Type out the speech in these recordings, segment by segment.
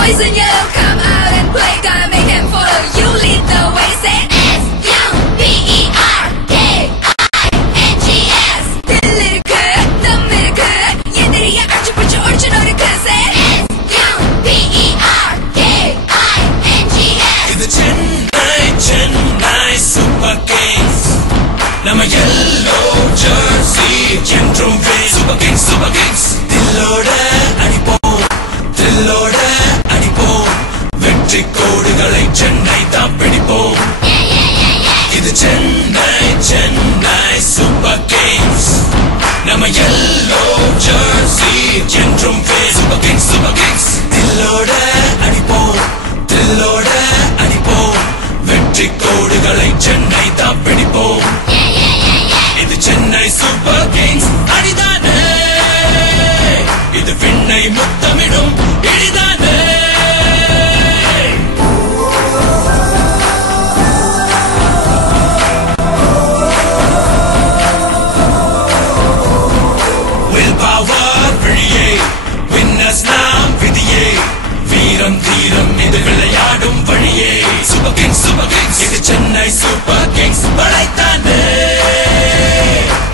boys and you come out and play, gotta make them follow you, lead the way. Say S-U-B-E-R-K-I-N-G-S. 들리르크 너미르크 얘들이야 얼추부추 얼추노르크. Say S-U-B-E-R-K-I-N-G-S. இது Chennai Super Kings. நம்ம yellow jersey என்றும் Super Kings, Super Kings. தில்லோட அடிப்போம், தில்லோட அடிப்போம், வெற்றி கோடுகளை சென்னை தான் பிடிப்போம். இது சென்னை Super Kings. நம்ம yellow jersey என்றும் Super Kings, Super Kings. தில்லோட அடிப்போம், தில்லோட அடிப்போம், வெற்றி கோடுகளை சென்னை தான் பிடிப்போம். இது சென்னை Super Kings அடிதானே, இது விண்ணை முத்தமிடும் இடிதானே. Will power விழியே, winners நாம் விதியே, வீரம் தீரம் இது விளையாடும் வழியே. Super Kings, Super Kings. இது சென்னை Super Kings படைத்தானே,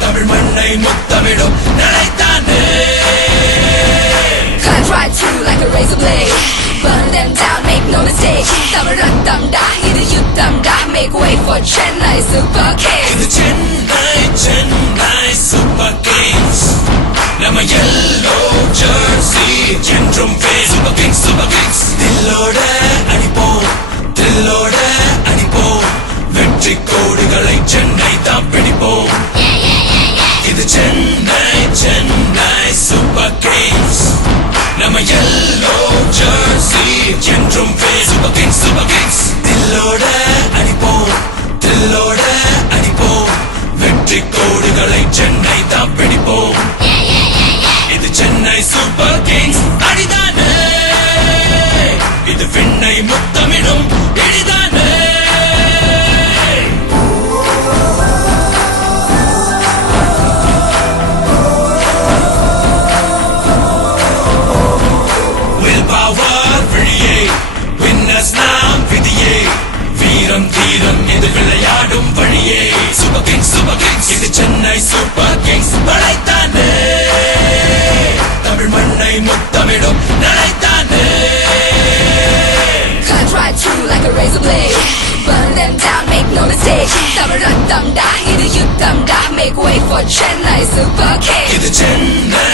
தமிழ் மண்ணை முத்தமிடும் நடைத்தானே. cut right through like a razor blade, burn them down, make no mistake. Tamil ரத்தம்டா இது யுத்தம்டா, make way for Chennai Super Kings. இது சென்னை Super Kings. நம்ம yellow jersey என்றும் Super Kings, Super Kings. தில்லோட அடிப்போம், தில்லோட அடிப்போம், வெற்றி கோடுகளை சென்னை தான் பிடிப்போம். இது சென்னை Super Kings. நம்ம yellow jersey என்றும் Super Kings, Super Kings. தில்லோட அடிப்போம், தில்லோட அடிப்போம், வெற்றி கோடுகளை சென்னை தான் பிடிப்போம். இது சென்னை Super Kings அடிதானே, இது விண்ணை முத்தமிடும் இடிதானே. Will power விழியே, winners நாம் விதியே, வீரம் தீரம் இது விளையாடும் வழியே. Super Kings, Super Kings. இது சென்னை Super Kings படைத்தானே, தமிழ் மண்ணை முத்தமிடும் நடைத்தானே. cut right through like a razor blade, burn them down, make no mistake. Tamil ரத்தம்டா இது யுத்தம்டா, make way for Chennai Super Kings. இது சென்னை